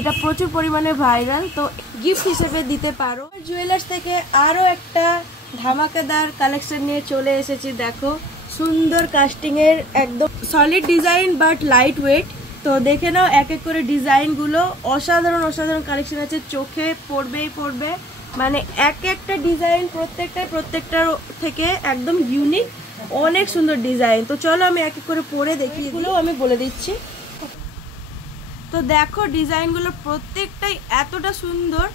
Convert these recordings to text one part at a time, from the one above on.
এটা প্রচুর পরিমাণে ভাইরাল, তো গিফট হিসেবে দিতে পারো। জুয়েলার্স থেকে আরও একটা ধামাকাদার কালেকশন নিয়ে চলে এসেছি। দেখো সুন্দর কাস্টিং এর একদম solid design but light weight. তো দেখে নাও এক এক করে ডিজাইনগুলো, অসাধারণ অসাধারণ কালেকশন আছে, চোখে পড়বেই পড়বে। মানে এক একটা ডিজাইন প্রত্যেকটার থেকে একদম ইউনিক, অনেক সুন্দর ডিজাইন। তো চলো আমি এক এক করে পরে দেখি, এগুলো আমি বলে দিচ্ছি। তো দেখো ডিজাইনগুলো প্রত্যেকটাই এতটা সুন্দর,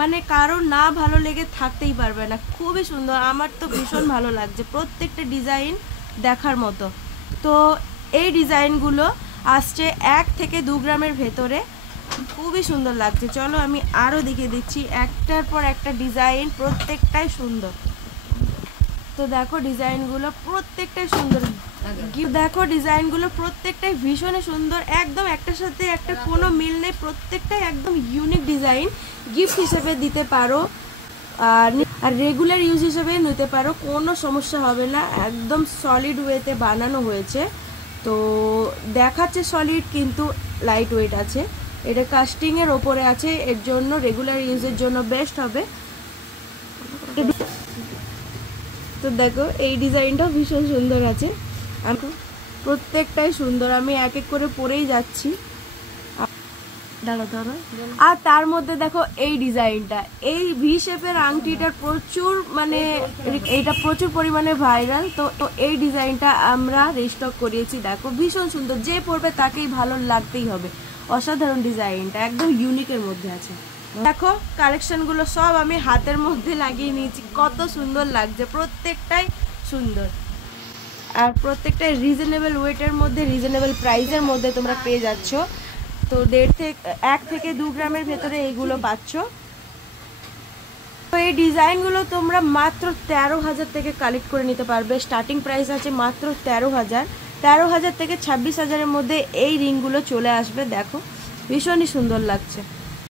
মানে কারো না ভালো লেগে থাকতেই পারবে না, খুবই সুন্দর। আমার তো ভীষণ ভালো লাগছে, প্রত্যেকটা ডিজাইন দেখার মতো। তো এই ডিজাইনগুলো আসছে 1 থেকে 2 গ্রামের ভেতরে, খুবই সুন্দর লাগছে। চলো আমি আরও দেখিয়ে দিচ্ছি, একটার পর একটা ডিজাইন, প্রত্যেকটাই সুন্দর। তো দেখো ডিজাইনগুলো প্রত্যেকটাই সুন্দর, দেখো ডিজাইনগুলো প্রত্যেকটাই ভীষণ সুন্দর, একদম একটার সাথে একটা কোনো মিল নেই, প্রত্যেকটাই একদম ইউনিক ডিজাইন। গিফট হিসেবে দিতে পারো আর রেগুলার ইউজ হিসেবে নিতে পারো, কোনো সমস্যা হবে না। একদম সলিড ওয়েতে বানানো হয়েছে, তো দেখাচ্ছে সলিড কিন্তু লাইট ওয়েট আছে। এটা কাস্টিংয়ের ওপরে আছে, এর জন্য রেগুলার ইউজের জন্য বেস্ট হবে। তো দেখো এই ডিজাইনটাও ভীষণ সুন্দর আছে, প্রত্যেকটাই সুন্দর। আমি এক এক করে পরেই যাচ্ছি, আর তার মধ্যে দেখো এই ডিজাইনটা, এই ভি শেপের আংটিটার প্রচুর মানে এইটা প্রচুর পরিমাণে ভাইরাল। তো এই ডিজাইনটা আমরা রিস্টক করিয়েছি। দেখো ভীষণ সুন্দর, যে পরবে তাকেই ভালো লাগতেই হবে। অসাধারণ ডিজাইনটা একদম ইউনিকের মধ্যে আছে। দেখো কালেকশনগুলো সব আমি হাতের মধ্যে লাগিয়ে নিয়েছি, কত সুন্দর লাগছে, প্রত্যেকটাই সুন্দর। আর প্রত্যেকটা রিজনেবল ওয়েটের মধ্যে, রিজনেবল প্রাইসের মধ্যে তোমরা পেয়ে যাচ্ছ। তো 1 থেকে 2 গ্রামের ভেতরে এইগুলো পাচ্ছ। তো এই ডিজাইনগুলো তোমরা মাত্র 13,000 থেকে কালেক্ট করে নিতে পারবে। স্টার্টিং প্রাইস আছে মাত্র 13,000 থেকে 26,000-এর মধ্যে এই রিংগুলো চলে আসবে। দেখো ভীষণই সুন্দর লাগছে।